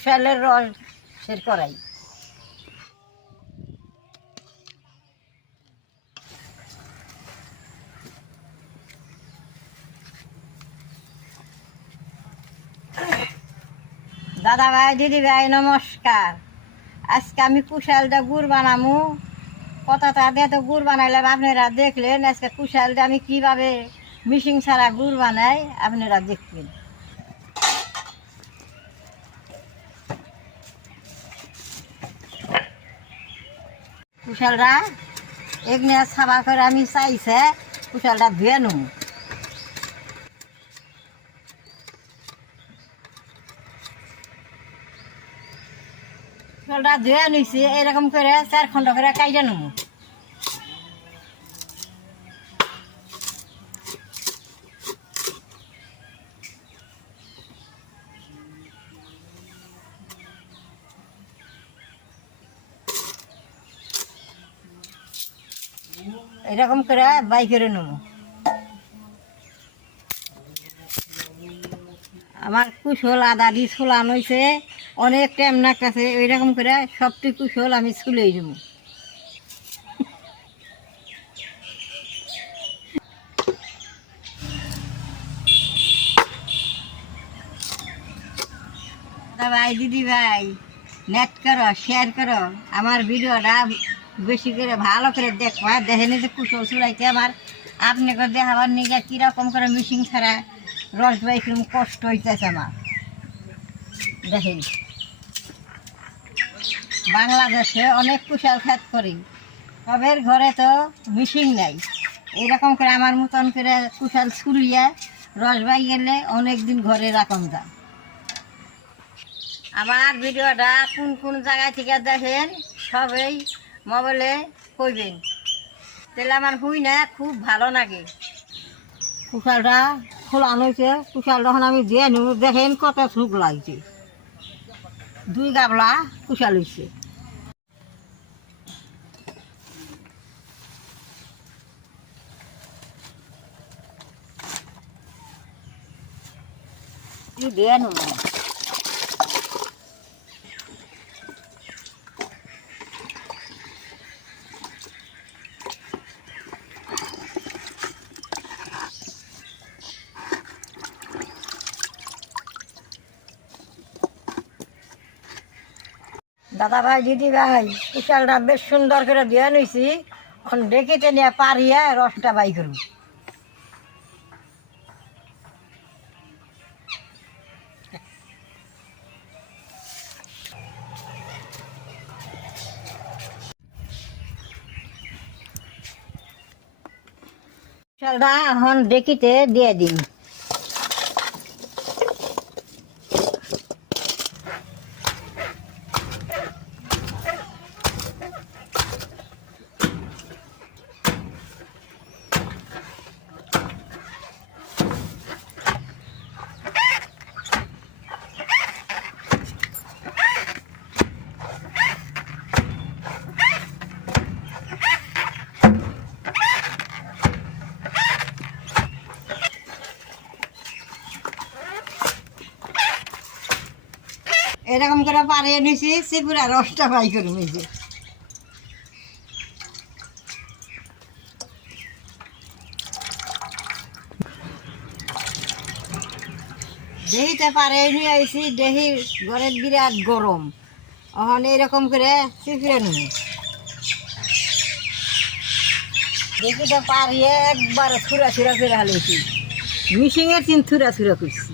কুশালের রসের কড়াই। দাদা ভাই দিদি ভাই নমস্কার। আজকে আমি কুশালটা গুড় বানামু। কতটা দিয়ে তো গুড় বানাইলাম, আপনারা দেখলেন। আজকে কুশালটা আমি কিভাবে মিশিং ছাড়া গুড় বানাই আপনারা দেখবেন। কুশালটা এগনে সাবা করে আমি চাইছে কুশালটা ধুয়ে নেব। কুশালটা ধুয়ে নিছি, এরকম করে 4 খন্ড করে কাইটে নেব। এরকম করে বাই করে নেব। আমার কুশল আদা দিয়ে ছুলানো হয়েছে, অনেক টাইম লাগতেছে। ওইরকম করে সবটি কুশল আমি ছুলেই দেব। ভাই দিদি ভাই নেট করো, শেয়ার করো, আমার ভিডিওটা বেশি করে ভালো করে দেখবা। দেখেনি যে কুশল চুলাইতে আমার আপনাকে দেখাবার নিয়ে কীরকম করে মিশিং ছাড়া রস বাই কিরকম কষ্ট হইতেছে আমার। দেখেন বাংলাদেশে অনেক কুশাল খেত করি, সবের ঘরে তো মিশিং নাই। এরকম করে আমার মতন করে কুশাল ছুলিয়ে রস বাই গেলে অনেক দিন ঘরে রাখুন যায়। আমার ভিডিওটা কোন কোন জায়গা থেকে দেখেন সবাই মোবাইলে কইবেন, তাহলে আমার হুই না খুব ভালো লাগে। কুশালটা খোলানো হয়েছে, কুশাল যখন আমি দিয়ে নেব দেখেন কত সুখ লাগছে। 2 গাবলা কুশাল হয়েছে। দিয়ে নেব দাদা ভাই দিদি ভাই কুশালটা বেশ সুন্দর করে দিয়ে নিছি। এখন ডেকেতে নিয়ে পারিয়ে রসটা বাই করুন। কুশালটা এখন ডেকিতে দিয়ে দিন। এরকম করে পাড়িয়ে নিছি, পুরা রসটা বাই করে নিয়েছি। দেহিতে পাড়িয়ে নিয়ে আইছি, দেহি ঘরের বিরাট গরম। এখন এরকম করে চিপড়ে নেব। দেখিতে পাড়িয়ে একবার ছুরা ছুরা করে হালিয়েছি, মিশিংয়ের 3 থুরা ছুরা করছি।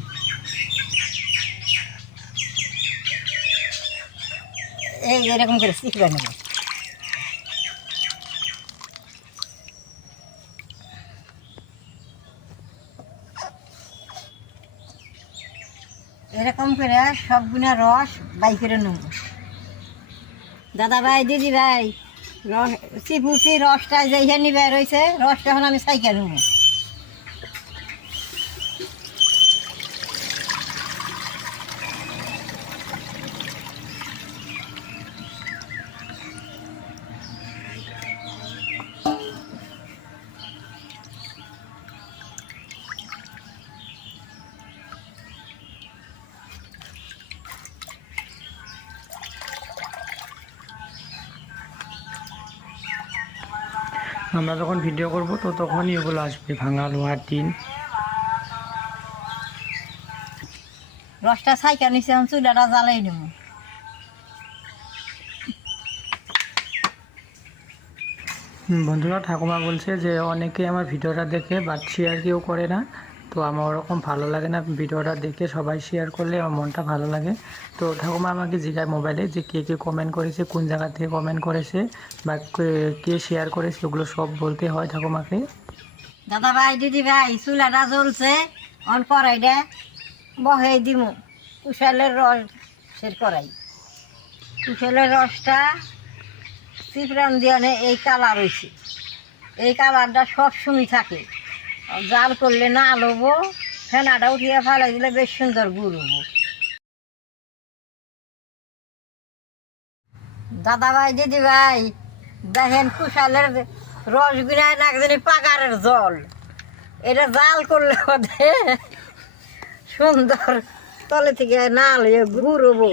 এই এরকম করে চিপড়ে নেব। এরকম করে সবগুলো রস বাই করে নেব। দাদা ভাই দিদি ভাই চিপুচি রসটা যেখানে নিবে রয়েছে, রসটা এখন আমি সাইকে নেব। আমরা যখন ভিডিও করব তো তখনই এগুলো আসবে, ভাঙা লোহার টিন। রসটা ছাইকা নিচে এখন চুলাটা জ্বালাই নেব। বন্ধুরা, ঠাকুমা বলছে যে অনেকে আমার ভিডিওটা দেখে বাট শেয়ার কেউ করে না, তো আমার ওরকম ভালো লাগে না। ভিডিওটা দেখে সবাই শেয়ার করলে আমার মনটা ভালো লাগে। তো ঠাকুমা আমাকে জিজ্ঞাসা মোবাইলে যে কে কে কমেন্ট করেছে, কোন জায়গা থেকে কমেন্ট করেছে বা কে শেয়ার করেছে, ওগুলো সব বলতে হয় ঠাকুমাকে। দাদা ভাই দিদি ভাই, চুলাটা জ্বলছে, অন কড়াইটা বহাই দিব। কুশালের রসের কড়াই, কুশালের রসটা চিপড়ান দিয়ে এই কালার হয়েছে। এই কালারটা সব সময় থাকে, জাল করলে না আলোবো, ফেনাটা উঠিয়ে ফেলাই দিলে বেশ সুন্দর গুড় হবো। দাদা ভাই দিদি ভাই, দেখেন কুশালের রসগুলা একদিনই পাগারের জল, এটা জাল করলে বোধে সুন্দর তলে থেকে না লইয়ে গুড় হবো।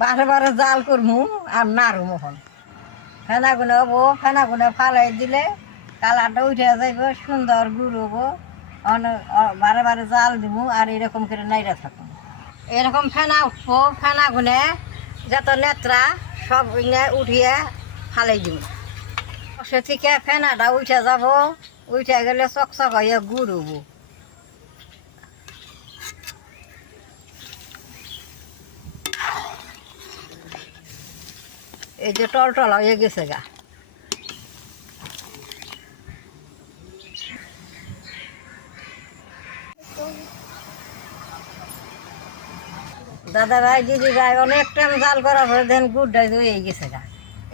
বারে বারে জাল করমু আর নাড়ু মোহন ফেনা গুনে হবো। ফেনা গুনে ফালাই দিলে কালারটা উঠে যাইব, সুন্দর গুড় হবো। বারে বারে জাল দিব আর এরকম করে নাইরা থাকবো। এরকম ফেনা উঠবো, ফেনা গুনে যত নেত্রা সব উঠিয়ে ফালাই দিব। সে থেকে ফেনাটা উঠে যাব, উঠে গেলে চকচক হয়ে গুড় হবো। এই যে টল হয়ে গেছে গা। দাদা ভাই দিদি ভাই, অনেক টাইম জাল করার পরে দেন গুড়টা হয়ে গেছে গা।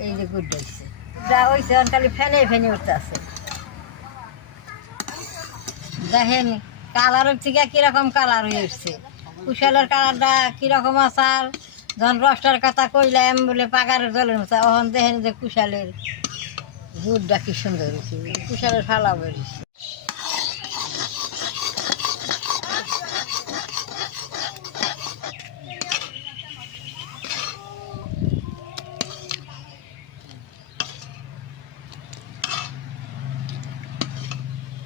এই যে গুড়টা হয়েছে, যা হয়েছে খালি ফেনে ফেনে উঠতে আছে। দেখেন কালারের থেকে কিরকম কালার হয়ে উঠছে। কুশালের কালারটা কিরকম আসার যখন রসটার কথা কইলাম বলে পাগারের জলের মতো, তখন দেখেন যে কুশালের গুড়টা কি সুন্দর হয়েছে, কুশালের ফালা বেরিয়েছে।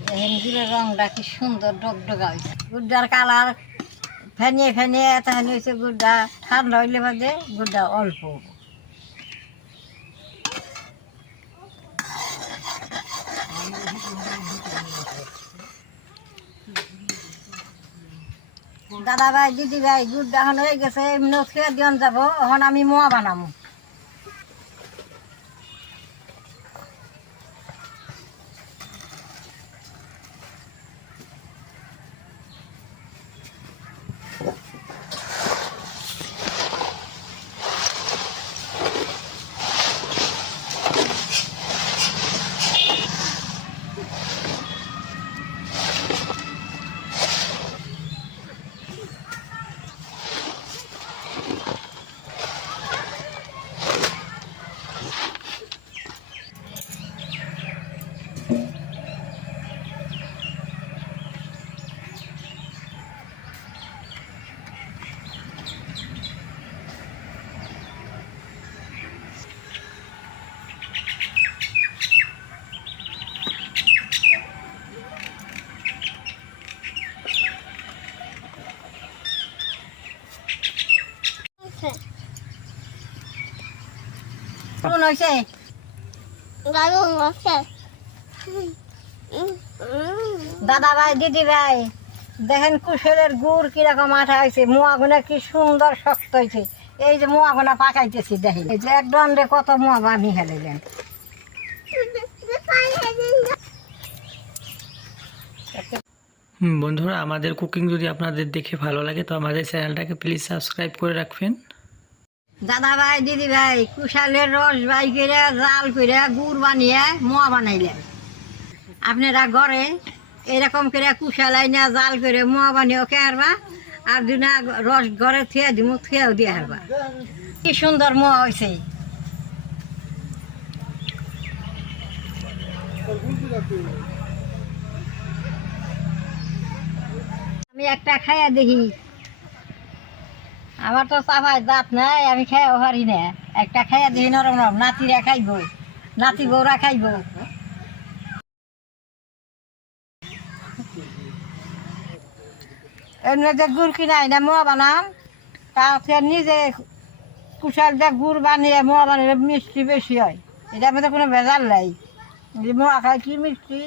দেখেন গুড়ের রংটা কি সুন্দর ডগডগা হয়েছে। গুড়টার কালার ফেনিয়ে ফেনিয়ে তখন হয়েছে। গুড়টা ঠান্ডা হইলে বাদে গুড়টা অল্প। দাদা ভাই দিদি ভাই, গুড়টা এখন হয়ে গেছে, এমনি খেয়ে দিন যাবো। এখন আমি মোয়া বানাবো। দাদা ভাই দিদি ভাই, দেখেন কুশলের গুড় কিরকম আঠা হয়েছে, মোয়াগুনা কি সুন্দর শক্ত হয়েছে। এই যে মোয়াগুনা পাকাইতেছি, দেখেন এই যে এক দণ্ডে কত মোয়া বানিয়ে ফেলেলেন। বন্ধুরা, আমাদের কুকিং যদি আপনাদের দেখে ভালো লাগে তো আমাদের চ্যানেলটাকে প্লিজ সাবস্ক্রাইব করে রাখবেন। দাদা ভাই দিদি ভাই, কুশালের রস বাই করে জাল করে গুড় বানিয়ে মোয়া বানাইলেন। আপনারা ঘরে এরকম করে কুশাল আইনা জাল করে মোয়া বানিয়ে ওকে হারবা, আর দুনা রস ঘরে থিয়া দিব, থিয়াও দিয়ে হারবা। কি সুন্দর মোয়া হয়েছে। আমি একটা খাইয়া দেখি, আমার তো চাপাই দাঁত নাই, আমি খাইয়া পারি না। একটা খাইয়া দেখি, নরম নরম, নাতিরা খাইব। নাতি বউরা খাইব। এমনি যে গুড় কিনাই না মোয়া বানাম, তাতে নিজে কুশাল যে গুড় বানিয়ে মোয়া বানিয়ে মিষ্টি বেশি হয়। এটা মধ্যে কোনো ভেজাল নাই। মোয়া খাই কি মিষ্টি।